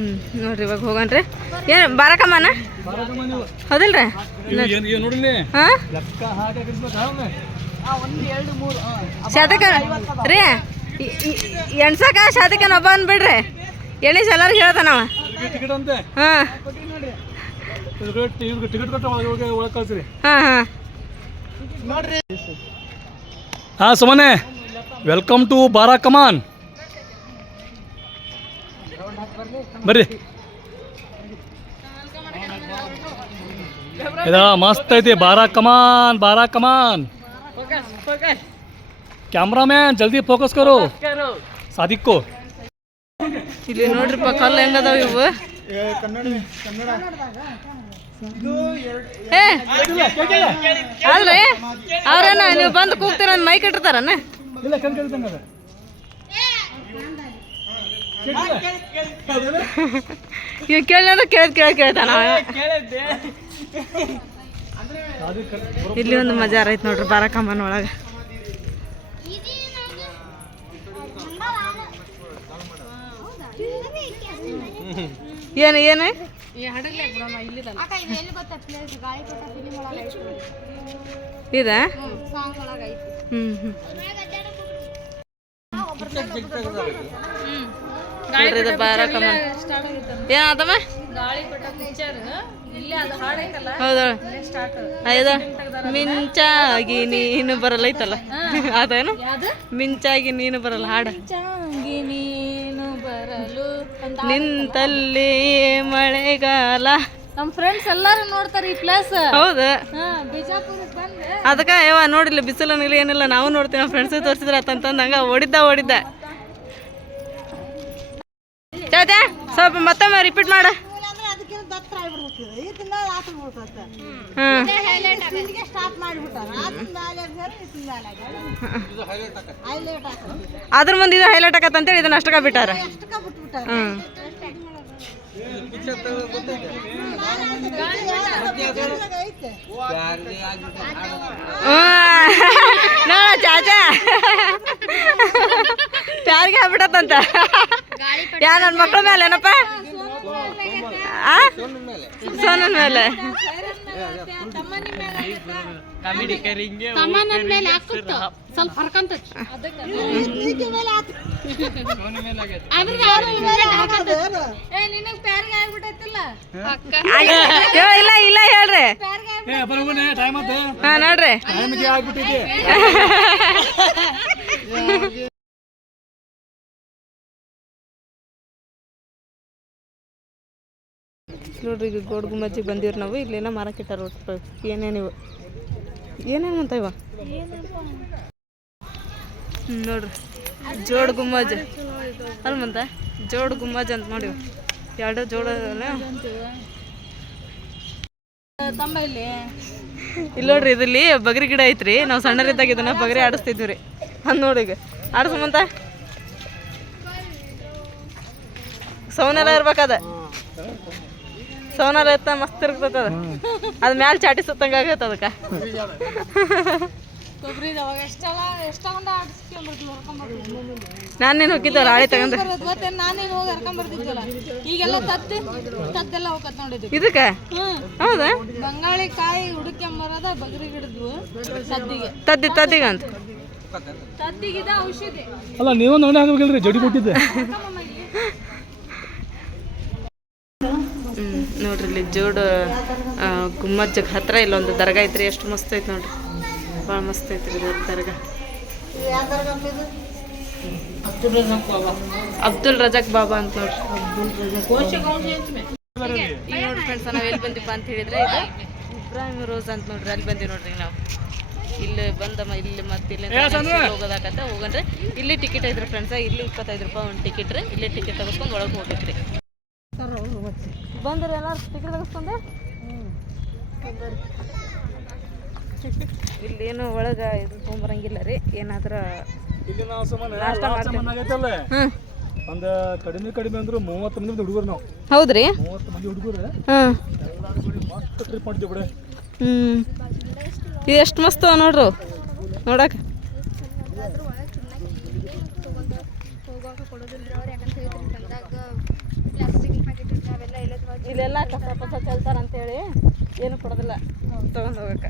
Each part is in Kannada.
ಹ್ಞೂ ನೋಡ್ರಿ ಇವಾಗ ಹೋಗನ್ರಿ ಏನು ಬಾರಕಮ್ಮನ? ಹೌದಿಲ್ರಿ? ಹಾಂ? ಶಾತಕ ರೀ ಎಣ್ಸಕ ಶಾತಕನ ಹಬ್ಬ ಅಂದ್ಬಿಡ್ರಿ ಎಣಿಸ್ ಎಲ್ಲರಿಗೂ ಹೇಳ್ತಾನವ ಟಿಕೆಟ್ ಅಂತೆ? ಹಾಂ. ಹಾಂ ಹಾಂ. ಹಾಂ ಸುಮನೆ. ವೆಲ್ಕಮ್ ಟು ಬಾರಾ ಕಮಾನ್ ಬರ್ರಿ. ಇದ ಮಸ್ತ್ ಐತಿ. ಬಾರಾ ಕಮಾನ್ ಬಾರಾ ಕಮಾನ್ ಕ್ಯಾಮ್ರಾಮ್ಯಾನ್ ಜಲ್ದಿ ಫೋಕಸ್ ಕರು. ಸಾಧಿಕ್ಕು ಇಲ್ಲಿ ನೋಡ್ರಿಪ್ಪ ಕಲ್ಲು ಹೆಂಗದಾವ ಇವು? ಅಲ್ರಿ? ಅವ್ರೇನ ನೀವು ಬಂದು ಕೂಗ್ತೀರ ಮೈಕ್ ಇಟ್ಟಿರ್ತಾರನ? ಇಲ್ಲ ಕಣ್ ಕೇಳ್ತಂಗದ ಇವ್ ಕೇಳಿದ್ರೆ ಕೇಳದ್ ಕೇಳದ್ ಕೇಳ್ತಾನ. ಇಲ್ಲಿ ಒಂದು ಮಜಾ ಐತ್ ನೋಡ್ರಿ ಬಾರಕಮ್ಮನ ಒಳಗ. ಏನು ಏನು? ಇದ ಹ್ಮ್. ಹ್ಮ್. ಹೌದಾ. ಮಿಂಚಾಗಿ ನೀನು ಬರಲ್ಲ ಐತಲ್ಲ ಅದೇನು? ಮಿಂಚಾಗಿ ನೀನು ಬರಲ್ಲ ಹಾಡು. ನೀನು ಬರಲು ನಿಂತಲ್ಲಿ ಮಳೆಗಾಲ. ನಮ್ಮ ಫ್ರೆಂಡ್ಸ್ ಎಲ್ಲಾರು ನೋಡ್ತಾರೆ ಈ ಪ್ಲೇಸ್ ಹೌದು. ಅದಕ್ಕೆ ಯಾವ ನೋಡಿಲ್ಲ ಬಿಸಿಲು ಏನಿಲ್ಲ ನಾವು ನೋಡ್ತೀವಿ ನಮ್ಮ ಫ್ರೆಂಡ್ಸ್ ತೋರಿಸಿದ್ರೆ ಅಂತಂದು ಹಂಗ ಓಡಿದ್ದ ಓಡಿದ್ದ. ಚಾಚಾ ಸ್ವಲ್ಪ ಮತ್ತೊಮ್ಮೆ ರಿಪೀಟ್ ಮಾಡ. ಹ್ಮ್. ಅದ್ರ ಮುಂದೆ ಇದು ಹೈಲೈಟ್ ಆಗತ್ತೆ ಅಂತೇಳಿ ಇದನ್ನ ಅಷ್ಟಕ್ಕ ಬಿಟ್ಟಾರ. ಹ್ಮ್. ನೋಡ ಚಾಚಾ. ಪ್ಯಾರಿಗೆ ಆಗ್ಬಿಟ್ಟತ್ತಂತ ಯಾ ನನ್ನ ಮಕ್ಳ ಮೇಲೆ ಏನಪ್ಪ? ಆ? ಸೋನನ್ ಮೇಲೆ. ತಮ್ಮನ ಮೇಲೆ ಹಾಕುತ್ತ? ಸ್ವಲ್ಪ ಹರ್ಕಂತ ಅಯ್ಯೋ, ಇಲ್ಲ ಇಲ್ಲ ಹೇಳ್ರಿ. ಹಾ ನೋಡ್ರಿ. ನೋಡ್ರಿ ಈಗ ಗೋಡ್ ಗುಮ್ಮಜ್ಜಿಗೆ ಬಂದಿವ್ರಿ ನಾವು. ಇಲ್ಲೇನ ಮಾರಕ್ಕಿಟ್ಟಾರ ಒಟ್ಟು ಏನೇನಿವು ಏನೇನು ಅಂತ ಇವ? ನೋಡ್ರಿ. ಜೋಡ್ ಗುಮ್ಮಜ್. ಅಲ್ಲ ಮಂತ? ಜೋಡ್ ಗುಮ್ಮಜ್ ಅಂತ ನೋಡಿ ಎರಡು ಜೋಡ ಇಲ್ಲ. ನೋಡ್ರಿ ಇದಲ್ಲಿ ಬಗರಿ ಗಿಡ ಐತ್ರಿ. ನಾವು ಸಣ್ಣರಿದ್ದಾಗ ಇದನ್ನ ಬಗರಿ ಆಡಿಸ್ತಿದ್ವಿ ರೀ. ಅಂದ್ ನೋಡಿ ಈಗ. ಆಡಿಸ್ಮಂತ ಸೌನೆಲ್ಲ ಇರ್ಬೇಕದ ಸೌನೆಲ್ಲ ಇತ್ತ ಮಸ್ತ್ ಇರ್ತದ ಅದ. ಮ್ಯಾಲ ಚಾಟಿ ಸುತ್ತಂಗ ಆಗತ್ತ ಅದಕ್ಕ. ಕೊಬ್ಬರಿ ಅವಾಗ ಎಷ್ಟೆಲ್ಲ ಎಷ್ಟೊಂದ ಆಡಿಸ್ಕೊಂಡ್ಬರ್ತೀವಿ ಹರ್ಕೊಂಡ್ಬರ್ತೀವಿ ನಾನು ನೀನು ಹೋಗಿದ್ದಲ್ಲ ಹಾಳೆ ತಗೊಂಡು? ನಾನೇನು ಈಗೆಲ್ಲ ತತ್ತಿ ತತ್ತೆಲ್ಲ ಹೋಗತ್ ನೋಡಿದ್ವಿ. ಇದಕ್ಕೆ? ಹೌದಾ? ಬಂಗಾಳಿ ಕಾಯಿ ಹುಡುಕ್ಯಂಬರದ ಬಗರಿ ಗಿಡದ್ವು ಸದ್ದಿಗೆ ತದ್ದಿ ತದ್ದಿಗಂತ ತದ್ದಿಗಿದ ಔಷಧಿ. ಅಲ್ಲ ನೀವೊಂದು ಹಾಕಬೇಕಲ್ರಿ ಜಡಿ ಕೊಟ್ಟಿದ್ದೆ. ನೋಡ್ರಿ ಇಲ್ಲಿ ಜೋಡು ಹತ್ರ ಗುಮ್ಮಜ್ಜಕ್ಕೆ ಹತ್ರ ಇಲ್ಲೊಂದು ದರ್ಗಾ ಐತ್ರಿ ಎಷ್ಟು ಮಸ್ತ್ ಐತಿ ನೋಡ್ರಿ. ಭಾಳ ಮಸ್ತ್ ಐತ್ರಿ ಇದು ದರ್ಗಾ. ಅಬ್ದುಲ್ ರಜಾಕ್ ಬಾಬಾ ಅಂತ ನೋಡ್ರಿ. ಈಗ ನೋಡ್ರಿ ಫ್ರೆಂಡ್ಸ್ ನಾವು ಎಲ್ಲಿ ಬಂದಿಪ್ಪ ಅಂತ ಹೇಳಿದ್ರೆ ಇದು ಇಬ್ರಾಹಿಂ ರೋಸ್ ಅಂತ ನೋಡ್ರಿ ಅಲ್ಲಿ ಬಂದಿವಿ ನೋಡ್ರಿ ನಾವು. ಇಲ್ಲಿ ಬಂದಮ್ಮ ಇಲ್ಲಿ ಮತ್ತೆ ಇಲ್ಲಿ ಹೋಗೋದಾಗತ್ತೆ ಹೋಗಂದ್ರೆ ಇಲ್ಲಿ ಟಿಕೆಟ್ ಐತ್ರಿ ಫ್ರೆಂಡ್ಸ್ ಇಲ್ಲಿ ಇಪ್ಪತ್ತೈದು ರೂಪಾಯಿ ಒಂದು ಟಿಕೆಟ್ ರೀ ಇಲ್ಲಿ ಟಿಕೆಟ್ ತಗೋಸ್ಕೊಂಡು ಒಳಗೆ ಹೋಗ್ಬೇಕ್ರಿ. ಬಂದ್ರೆ ಎಲ್ಲ ಟಿಕೆಟ್ ತೆಗೆಸ್ಕೊಂಡೆ? ಇಲ್ಲೇನು ಒಳಗೆ ಇದು ತೊಗೊಂಬರಂಗಿಲ್ಲ ರೀ ಏನಾದ್ರ ಇಲ್ಲಿ ನಾವು ಸುಮ್ಮನೆ ಒಂದು ಕಡಿಮೆ ಕಡಿಮೆ ಅಂದ್ರೆ ಮೂವತ್ತು ಮಂದಿ ಹುಡುಗರು ನಾವು. ಹೌದ್ರಿ? ಮೂವತ್ತು ಮಂದಿ ಹುಡುಗರು. ಹಾಂ ಎಲ್ಲರೂ ಕೂಡಿ ಮಸ್ತ್ ಟ್ರಿಪ್ ಮಾಡ್ತೀವಿ ಬಿಡ. ಹ್ಞೂ ಇದು ಎಷ್ಟು ಮಸ್ತ್ ನೋಡ್ರು? ನೋಡಕ್ಕೆ ಹೋಗಾಕ ಕೊಡೋದಿಲ್ಲ ಅವ್ರು ಯಾಕಂತ ಹೇಳಿದ್ರೆ ಬಂದಾಗ ಪ್ಲಾಸ್ಟಿಕ್ ಇಲ್ಲೆಲ್ಲ ಕಸ ಪಸ ಚೆಲ್ತಾರ ಅಂತೇಳಿ ಏನು ಕೊಡೋದಿಲ್ಲ. ತಗೊಂಡ್ ಹೋಗಕ್ಕೆ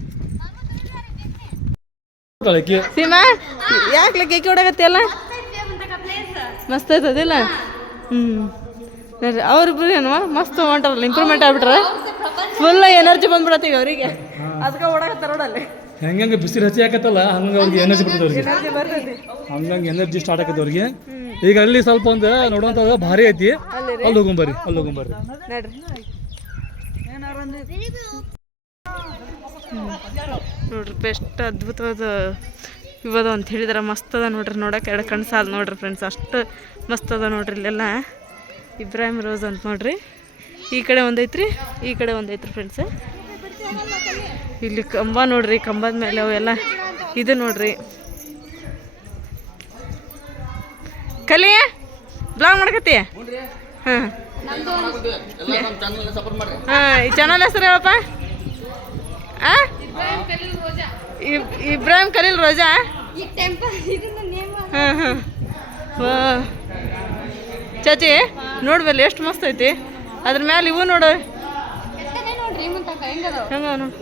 ಸೀಮಾ ಯಾಕೆ ಲಕ್ಕಿ ಕೊಡಕತ್ತಿಯಲ್ಲ ಮಸ್ತ್ ಐತದಿಲ್ಲ ಹ್ಞೂ ಅವ್ರಿಬ್ರು ಏನು ಮಸ್ತ್ ಹೊಂಟಾರಲ್ಲ ಇಂಪ್ರೂವ್ಮೆಂಟ್ ಆಗ್ಬಿಟ್ರ? ಫುಲ್ ಎನರ್ಜಿ ಬಂದ್ಬಿಡತ್ತೀವಿ ಅವರಿಗೆ. ಅದಕ್ಕೆ ಓಡಾಕತ್ತಾರ ನೋಡಲ್ಲಿ ಹೆಂಗಂಗೆ ಬಿಸಿಲು ಹಚ್ಚಿ ಹಾಕತ್ತಲ್ಲ ಹಂಗೆ ಅವ್ರಿಗೆ ಎನರ್ಜಿ ಬರ್ತದೆ ಅವ್ರಿಗೆ. ಹಂಗಂಗೆ ಎನರ್ಜಿ ಸ್ಟಾರ್ಟ್ ಆಕತ್ತೆ ಅವ್ರಿಗೆ. ಈಗ ಅಲ್ಲಿ ಸ್ವಲ್ಪ ಒಂದು ನೋಡುವಂಥದ್ದು ಭಾರಿ ಐತಿ. ಅಲ್ಲಿ ಹೋಗೊಂಬರ್ರಿ ಅಲ್ಲಿ ಹೋಗೊಂಬರ್ರಿ ನೋಡ್ರಿ. ಬೆಸ್ಟ್ ಅದ್ಭುತವಾದ ಇವದ ಅಂತ ಹೇಳಿದ್ರೆ. ಮಸ್ತ್ ಅದ ನೋಡ್ರಿ ನೋಡಕ್ಕೆ ಎರಡು ಕಣ್ಣು ಸಾಲ ನೋಡ್ರಿ ಫ್ರೆಂಡ್ಸ್ ಅಷ್ಟು ಮಸ್ತ್ ಅದ ನೋಡ್ರಿ ಇಲ್ಲೆಲ್ಲ. ಇಬ್ರಾಹಿಂ ರೋಸ್ ಅಂತ ನೋಡ್ರಿ. ಈ ಕಡೆ ಒಂದೈತ್ರಿ ಈ ಕಡೆ ಒಂದೈತ್ರಿ ಫ್ರೆಂಡ್ಸ್ ಇಲ್ಲಿ ಕಂಬ ನೋಡ್ರಿ ಕಂಬದ ಮೇಲೆ ಅವೆಲ್ಲ ಇದು ನೋಡ್ರಿ. ಕಲಿಯ ಬ್ಲಾಗ್ ಮಾಡ್ಕತ್ತಿ? ಹಾಂ. ಹಾಂ ಈ ಚಾನಲ್ ಹೆಸರು ಹೇಳಪ್ಪ? ಆ? ಇಬ್- ಇಬ್ರಾಹಿಂ ಖಲೀಲ್ ರೋಜಾ? ಈ ಟೆಂಪಲ್ ಇದನ್ನ ನೇಮ ಹಾಂ ಹಾಂ. ಚಾಚಿ ನೋಡ್ಬಲ್ಲಿ ಎಷ್ಟು ಮಸ್ತ್ ಐತಿ. ಅದ್ರ ಮ್ಯಾಲ ಇವು ನೋಡು. ಹಾ ಹೆಂಗ ನೋಡು.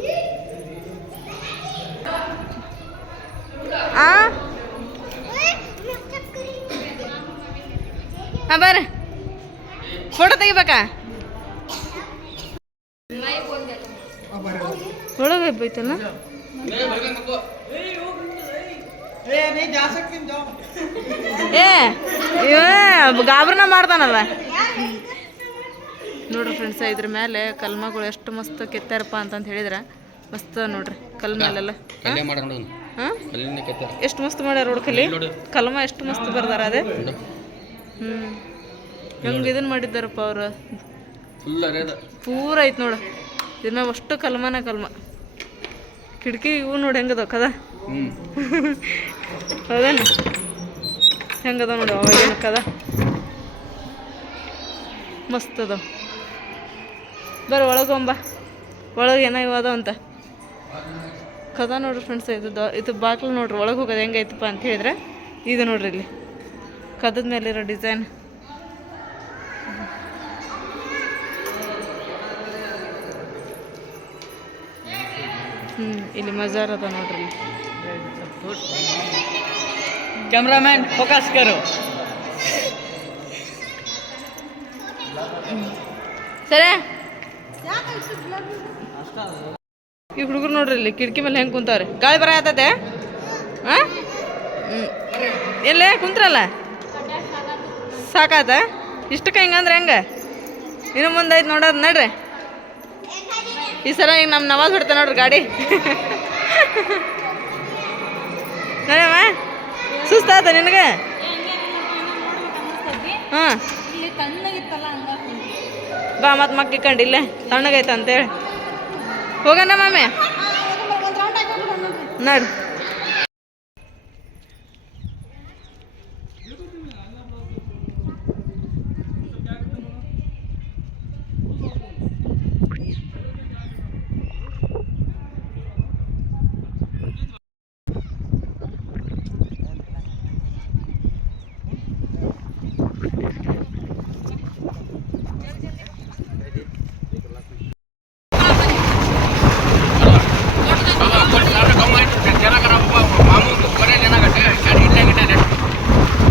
ಹಾಂ ಬರ್ರಿ. ಫೋಟೋ ತೆಗಿಬೇಕಾ? ಒಳಗೆ ಬೈತಲ್ಲ? ಏ ಗಾಬ್ರನ ಮಾಡ್ತಾನಲ್ಲ ನೋಡ್ರಿ ಫ್ರೆಂಡ್ಸ್ ಇದ್ರ ಮೇಲೆ ಕಲ್ಮಗಳು ಎಷ್ಟು ಮಸ್ತ್ ಕೆತ್ತಾರಪ್ಪ ಅಂತಂತ ಹೇಳಿದ್ರೆ. ಮಸ್ತ್ ನೋಡ್ರಿ ಕಲ್ ಮೇಲೆಲ್ಲ. ಎಷ್ಟು ಮಸ್ತ್ ಮಾಡ್ಯಾರ ನೋಡ್ ಕಲಿ ಕಲ್ಮ ಎಷ್ಟು ಮಸ್ತ್ ಬರ್ದಾರ ಅದೇ. ಹ್ಞೂ ಹೆಂಗೆ ಇದನ್ನ ಮಾಡಿದ್ದಾರಪ್ಪ ಅವರು? ಪೂರ ಐತ್ ನೋಡು. ದಿನ ಅಷ್ಟು ಕಲ್ಮನ ಕಲ್ಮ. ಕಿಟಕಿ ಇವು ನೋಡಿ ಹೆಂಗದ ಕದ? ಹೌದೇನು? ಹೆಂಗದ ನೋಡಿ ಅವಾಗೇನು ಕದ? ಮಸ್ತ್ ಅದ ಒಳಗೆ ಒಳಗೊಂಬ ಒಳಗೆ ಏನೋ ಇವು ಅದಾವ ಅಂತ. ಕದ ನೋಡ್ರಿ ಫ್ರೆಂಡ್ಸ್ ಇದು ಇದು ಬಾಕ್ಲು ನೋಡ್ರಿ. ಒಳಗೆ ಹೋಗೋದು ಹೆಂಗೈತಪ್ಪ ಅಂತ ಹೇಳಿದ್ರೆ ಇದು ನೋಡ್ರಿ ಇಲ್ಲಿ. ಕದದ ಮೇಲಿರೋ ಡಿಸೈನ್ ಹ್ಞೂ ಇಲ್ಲಿ ಮಜಾರ್ ಅದ ನೋಡ್ರಿ. ಕ್ಯಾಮ್ರಾಮ್ಯಾನ್ ಫೋಕಸ್ ಕರು. ಸರಿ? ಈ ಹುಡುಗರು ನೋಡ್ರಿ ಇಲ್ಲಿ ಕಿಟಕಿ ಮೇಲೆ ಹೆಂಗೆ ಕುಂತಾವ್ರಿ. ಗಾಳಿ ಬರ ಆತತೆ? ಹಾಂ ಇಲ್ಲೇ ಕುಂತ್ರಲ್ಲ? ಸಾಕಾತ? ಇಷ್ಟಕ್ಕೆ ಹೆಂಗಂದ್ರೆ ಹೆಂಗೆ? ಇನ್ನು ಮುಂದೆ ಐತೆ ನೋಡೋದು ನಡ್ರಿ. ಈ ಸಲ ಈಗ ನಮ್ಮ ನವಾಜ್ ಹೊಡ್ತಾ ನೋಡ್ರಿ ಗಾಡಿ. ನೋಡಮ್ಮ ಸುಸ್ತಾತ ನಿನಗೆ? ಹಾಂ. ಬಾ ಮತ್ತೆ ಮಕ್ಕಿ ಕಂಡು ಇಲ್ಲೇ ತಣ್ಣಗೈತೆ ಅಂತೇಳಿ ಹೋಗೋಣ ಮಾಮೆ ನೋಡ್ರಿ ನಡು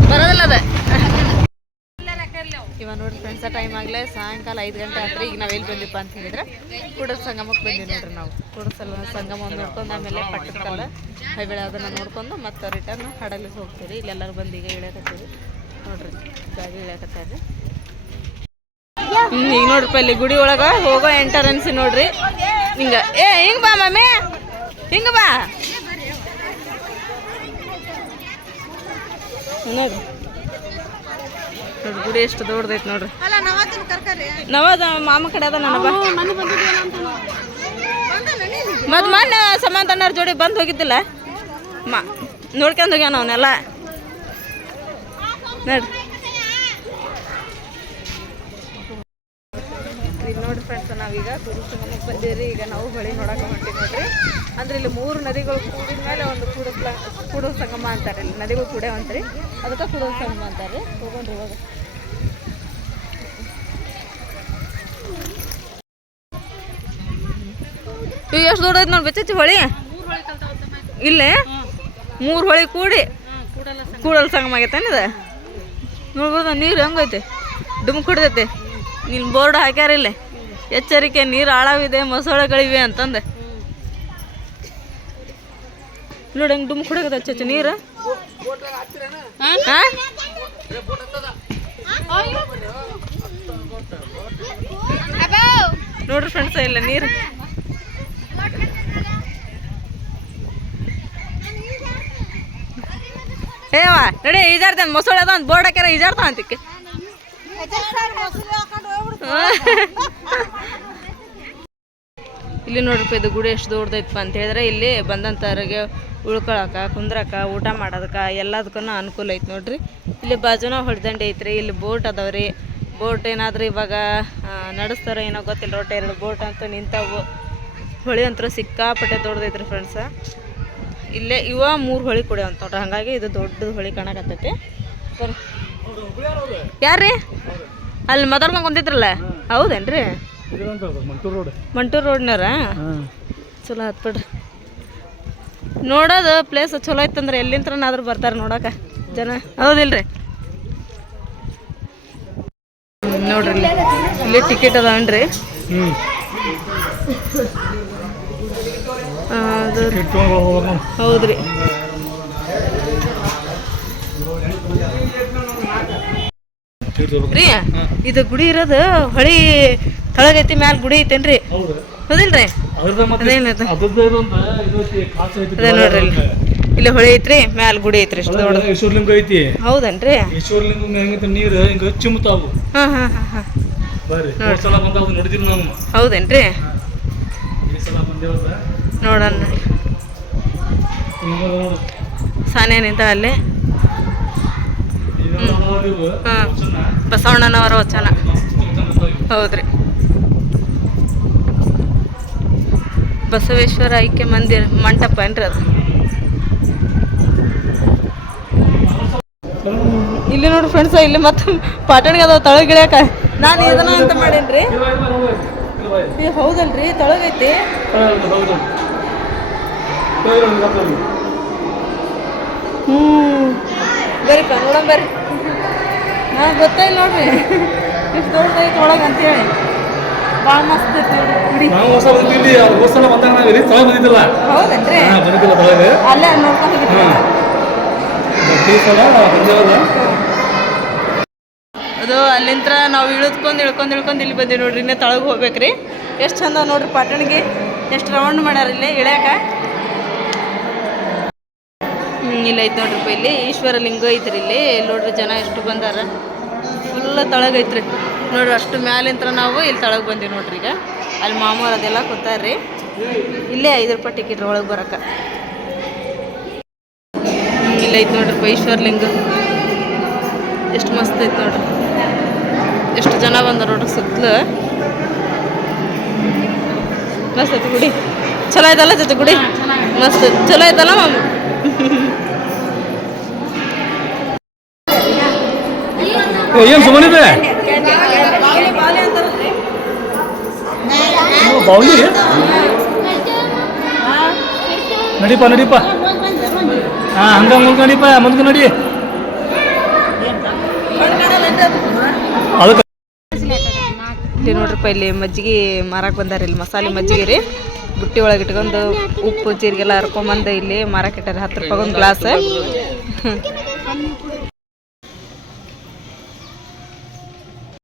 ಬರೋದಿಲ್ಲ ಅದ ಇವ ನೋಡ್ರಿ ಫ್ರೆಂಡ್ಸ ಟೈಮ್ ಆಗಲೇ ಸಾಯಂಕಾಲ ಐದು ಗಂಟೆ ಆದರೆ ಈಗ ನಾವು ಎಲ್ಲಿ ಬಂದಿಪ್ಪ ಅಂತ ಹೇಳಿದ್ರೆ ಕೂಡಲ ಸಂಗಮಕ್ಕೆ ಬಂದಿವಿ ನೋಡ್ರಿ ನಾವು. ಕೂಡಲ ಸಂಗಮ ನೋಡ್ಕೊಂಡು ಆಮೇಲೆ ಪಟ್ಟದಕಲ್ಲ ಹೈಬೇಳೆ ಅದನ್ನು ನೋಡ್ಕೊಂಡು ಮತ್ತೆ ರಿಟರ್ನ್ ಹಡಲಿಗೆ ಹೋಗ್ತೀವಿ. ಇಲ್ಲೆಲ್ಲರೂ ಬಂದು ಈಗ ಇಳಿಯಕತ್ತೀವಿ. ನೋಡ್ರಿ, ಗಾಡಿ ಇಳಿಯಕತ್ತೀವಿ ಈಗ ನೋಡ್ರಿ ಇಲ್ಲಿ ಗುಡಿ ಒಳಗೆ ಹೋಗೋ ಎಂಟರೆನ್ಸ್ ನೋಡ್ರಿ. ಹಿಂಗ, ಏ, ಹಿಂಗ ಬಾ ಮಮ್ಮಿ ಹಿಂಗ ಬಾ. ನೋಡ್ರಿ. ನೋಡ್ರಿ ಗುಡಿ ಎಷ್ಟು ದೊಡ್ಡದೈತಿ ನೋಡ್ರಿ. ಅಲ್ಲ ನವಾಜನ್ ಕರ್ಕರಿ ನವಾದ ಮಾಮ ಕಡೆ ಅದ ನನ್ನ ಬಾ. ಮನೆ ಬಂದಿದ್ದೇನೆ ಅಂತ ಮತ್ ಮೊನ್ನೆ ಸಮಾಂತಣ್ಣವ್ರ ಜೋಡಿ ಬಂದು ಹೋಗಿದ್ದಿಲ್ಲ. ಮಾ ನೋಡ್ಕೊಂಡು ಹೋಗ್ಯಾನ ಅವನ್ನೆಲ್ಲ ನೋಡ್ರಿ. ನಾವೀಗ ಕುರು ಸಂಗಮಕ್ಕೆ ಬಂದೀವಿ ಈಗ ನಾವು ಹೊಳಿ ನೋಡಕ್ಕೆ ಹೊಂಟೀವಿ ನೋಡ್ರಿ. ಅಂದ್ರೆ ಇಲ್ಲಿ ಮೂರು ನದಿಗಳು ಕೂಡಿದ ಮೇಲೆ ಒಂದು ಕೂಡ ಕೂಡು ಸಂಗಮ ಅಂತಾರೆ. ಇಲ್ಲಿ ನದಿಗಳು ಕೂಡೇ ಅಂತಾರೆ ಅದಕ್ಕೆ ಕೂಡು ಸಂಗಮ ಅಂತಾರೆ. ಹೋಗೋಣ್ರಿ ಇವಾಗ. ಇವ್ ಎಷ್ಟು ದೊಡ್ಡೈತೆ ನೋಡಿ ಬೆಚ್ಚಿ ಹೊಳಿ. ಇಲ್ಲೇ? ಮೂರು ಹೊಳಿ ಕೂಡಿ. ಕೂಡಲ್ ಸಂಗಮ ಆಗೈತೇನು ಇದು? ನೋಡ್ಬೋದ, ನೀರು ಹೆಂಗೈತೆ? ಡುಮ್ ಕುಡ್ದೈತೆ. ನಿನ್ ಬೋರ್ಡ್ ಹಾಕ್ಯಾರ ಇಲ್ಲೇ. ಎಚ್ಚರಿಕೆ, ನೀರು ಆಳವಿದೆ ಮೊಸಳೆಗಳಿವೆ ಅಂತಂದೆ. ನೋಡಿ, ಹಂಗ್ ಡುಮ್ ಕುಡಿಯೋದ ಚಚ್ಚ ನೀರು? ನೋಡ್ರಿ ಫ್ರೆಂಡ್ಸ್ ಇಲ್ಲ ನೀರು. ಏವಾ ನಡಿ, ಈಜಾಡ್ತಾನೆ, ಮೊಸಳೆ ಅದ ಬೋರ್ಡ್ ಹಾಕ್ಯಾರ ಈಜಾಡ್ತಾ ಅಂತಿಕ್ಕೆ. ಇಲ್ಲಿ ನೋಡ್ರಿಪ್ಪ ಇದು ಗುಡಿ ಎಷ್ಟು ದೊಡ್ಡದೈತಪ್ಪ ಅಂತ ಹೇಳಿದ್ರೆ ಇಲ್ಲಿ ಬಂದಂಥವ್ರಿಗೆ ಉಳ್ಕೊಳಕ, ಕುಂದ್ರಕ, ಊಟ ಮಾಡೋದಕ್ಕೆ ಎಲ್ಲದಕ್ಕೂ ಅನುಕೂಲ ಐತೆ ನೋಡ್ರಿ. ಇಲ್ಲಿ ಬಾಜುನ ಹೊಳ್ದಂಡೆ ಐತ್ರಿ, ಇಲ್ಲಿ ಬೋಟ್ ಅದಾವ್ರಿ. ಬೋಟ್ ಏನಾದರೂ ಇವಾಗ ನಡೆಸ್ತಾರೋ ಏನೋ ಗೊತ್ತಿಲ್ಲ ಒಟ್ಟು ಎರಡು ಬೋಟ್ ಅಂತೂ ನಿಂತಾವು. ಹೊಳಿ ಅಂತೂ ಸಿಕ್ಕಾಪಟ್ಟೆ ದೊಡ್ಡದೈತ್ರಿ ಫ್ರೆಂಡ್ಸ ಇಲ್ಲೇ ಇವ ಮೂರು ಹೊಳಿ ಕುಡಿಯವಂತ ನೋಡ್ರಿ. ಹಾಗಾಗಿ ಇದು ದೊಡ್ಡದು ಹೊಳಿ ಕಾಣಕತ್ತೈತಿ. ಸರಿ. ಯಾರ್ರಿ? ಅಲ್ಲಿ ಮಾತಾಡ್ಕೊಂಡು ಕುಂತಿದ್ರಲ್ಲ? ಹೌದೇನ್ರಿ? ಮಂಟೂರು ರೋಡ್. ಮಂಟೂರು ರೋಡ್ನಾರ ಚಲೋ ಆತ್ ಬಿಡ್ರಿ. ನೋಡೋದು ಪ್ಲೇಸ್ ಚಲೋ ಇತ್ತಂದ್ರೆ ಎಲ್ಲಿಂತ್ರನಾದ್ರೂ ಬರ್ತಾರೆ ನೋಡಕ ಜನ. ಹೌದಿಲ್ರಿ? ನೋಡ್ರಿ ಇಲ್ಲಿ ಟಿಕೆಟ್ ಅದಾವನ್ರಿ? ಹೌದ್ರಿ. ರೀ ಇದು ಗುಡಿ ಇರೋದು ಹೊಳಿ ತಳಗೈತಿ ಮ್ಯಾಲ ಗುಡಿ ಐತೇನ್ರಿ? ಹೌದು. ಹೌದಿಲ್ರಿ ಅದೇ? ನೋಡ್ರಿ. ಇಲ್ಲಿ ಹೊಳಿ ಐತ್ರಿ ಮ್ಯಾಲ ಗುಡಿ ಐತ್ರಿ ಇಷ್ಟು ದೊಡ್ಡ ಈಶ್ವರ್ಲಿಂಗ ಐತಿ. ಹೌದನ್ರಿ? ಈಶ್ವರಲಿಂಗ ಹೆಂಗೈತೆ ನೀರು ಹಿಂಗೆ ಚಿಮ್ತಾವು ಹಾ ಹಾ ಹಾ ಹಾ. ಬರ್ರಿ ಹೋದ್ ಸಲ ಬಂದಾವ ನೋಡಿದಿರಿ ನಾವು ಹೌದೇನ್ರಿ? ಈ ಸಲ ಬಂದೇವಲ್ಲ ನೋಡೋಣ. ಹಿಂಗೆ ನೋಡು. ಸಾನೆ ನಿಂತ ಅಲ್ಲಿ. ಹಾ. ಬಸವಣ್ಣನವರ ವಚನ ಹೌದ್ರಿ ಬಸವೇಶ್ವರ ಐಕ್ಯ ಮಂದಿರ ಮಂಟಪ ಏನ್ರಿ ಅದು ಇಲ್ಲಿ ನೋಡ್ರಿ ಫ್ರೆಂಡ್ಸ್ ಇಲ್ಲಿ ಮತ್ತೆ ಪಾಟಣಿಗೆ ಅದಾವ ತಳಗಿಳಿಯಾಕ ನಾನು ಇದನ್ನ ಅಂತ ಮಾಡೇನ್ರಿ. ಹೌದಲ್ರಿ, ತಳಗೈತಿ. ಹ್ಞೂ ಬರ್ರಿಪ್ಪ ನೋಡೋಣ ಬರ್ರಿ ಹಾಂ ಗೊತ್ತಾಯ್ತು ನೋಡ್ರಿ. ಇಷ್ಟು ದೊಡ್ಡದೈತಿ ಒಳಗೆ ಅಂತೇಳಿ. ಭಾಳ ಮಸ್ತ್ ಐತಿ ನೋಡ್ರಿ ಗುಡಿ. ನಾವು ಹೊಸ ಬಂದಿದ್ವಿ ಅವ್ರು ಹೋದ್ ಸಲ ಬಂದಾಗ ನಾವು ಇಲ್ಲಿ. ತಳ ಬಂದಿದ್ದಿಲ್ಲ. ಹೌದೇನ್ರಿ? ಹಾ ಬಂದಿದ್ದಿಲ್ಲ ತಳಗೆ. ಅಲ್ಲೇ ನೋಡ್ಕೊಂಡು ಈ ಸಲ ಅದು ಅಲ್ಲಿಂತ್ರ ನಾವು ಇಳಿದ್ಕೊಂಡು ಇಳ್ಕೊಂಡು ಇಳ್ಕೊಂಡು ಇಲ್ಲಿ ಬಂದೀವಿ ನೋಡ್ರಿ. ಇನ್ನೇ ತಳಗೆ ಹೋಗ್ಬೇಕ್ರಿ. ಎಷ್ಟು ಚಂದ ನೋಡ್ರಿ ಪಾಟಣಿಗೆ ಎಷ್ಟು ರೌಂಡ್ ಮಾಡ್ಯಾರ ಇಲ್ಲಿ ಇಳ್ಯಾಕ. ಇಲ್ಲಿ ಐತೆ ನೋಡ್ರಿಪ್ಪ ಇಲ್ಲಿ ಈಶ್ವರ ಲಿಂಗ ಐತ್ರಿ ಇಲ್ಲಿ. ನೋಡ್ರಿ ಜನ ಎಷ್ಟು ಬಂದಾರ. ಫುಲ್ ತಳಗೈತ್ರಿ ನೋಡ್ರಿ ಅಷ್ಟು ಮ್ಯಾಲಿಂತ್ರ ನಾವು ಇಲ್ಲಿ ತಳಗ್ ಬಂದೀವಿ ನೋಡ್ರಿ ಈಗ. ಅಲ್ಲಿ ಮಾಮೂರು ಅದೆಲ್ಲ ಕೂತಾರ್ರಿ. ಇಲ್ಲೇ ಐದು ರೂಪಾಯಿ ಟಿಕೆಟ್ ಒಳಗೆ ಬರಕ. ಇಲ್ಲ ಐತೆ ನೋಡ್ರಿಪ್ಪ ಈಶ್ವರ ಲಿಂಗ. ಎಷ್ಟು ಮಸ್ತ್ ಐತೆ ನೋಡ್ರಿ. ಎಷ್ಟು ಜನ ಬಂದಾರ ನೋಡ್ರಿ ಸುತ್ತಲು. ಮಸ್ತ್ ಐತೆ ಗುಡಿ. ಚಲೋ ಐತಲ್ಲ ಜೊತೆ ಗುಡಿ? ಮಸ್ತ್. ಚಲೋ ಐತಲ್ಲ ಮಾಮ ಏನು ಸುಮ್ಮನಿದೆ ಬಾವಲಿ? ನಡಿಪ ನಡಿಪ. ಹಾ, ಹಂಗ ಮುಂದೆ ನಡಿಪ ಮುಂದೆ ನಡಿ. ಅದಕ್ಕೆ ನೋಡ್ರಿಪ್ಪ, ಇಲ್ಲಿ ಮಜ್ಜಿಗೆ ಮಾರಾಕ್ ಬಂದಾರ ಇಲ್ಲಿ ಮಸಾಲೆ ಮಜ್ಜಿಗೆ ರೀ. ಬುಟ್ಟಿ ಒಳಗೆ ಇಟ್ಕೊಂಡು ಉಪ್ಪು ಜೀರಿಗೆಲ್ಲ ಹರ್ಕೊಂಬಂದು ಇಲ್ಲಿ ಮಾರಕ್ಕೆ ಇಟ್ಟಾರೆ ಹತ್ತು ರೂಪಾಯಿ ಒಂದು ಗ್ಲಾಸ್.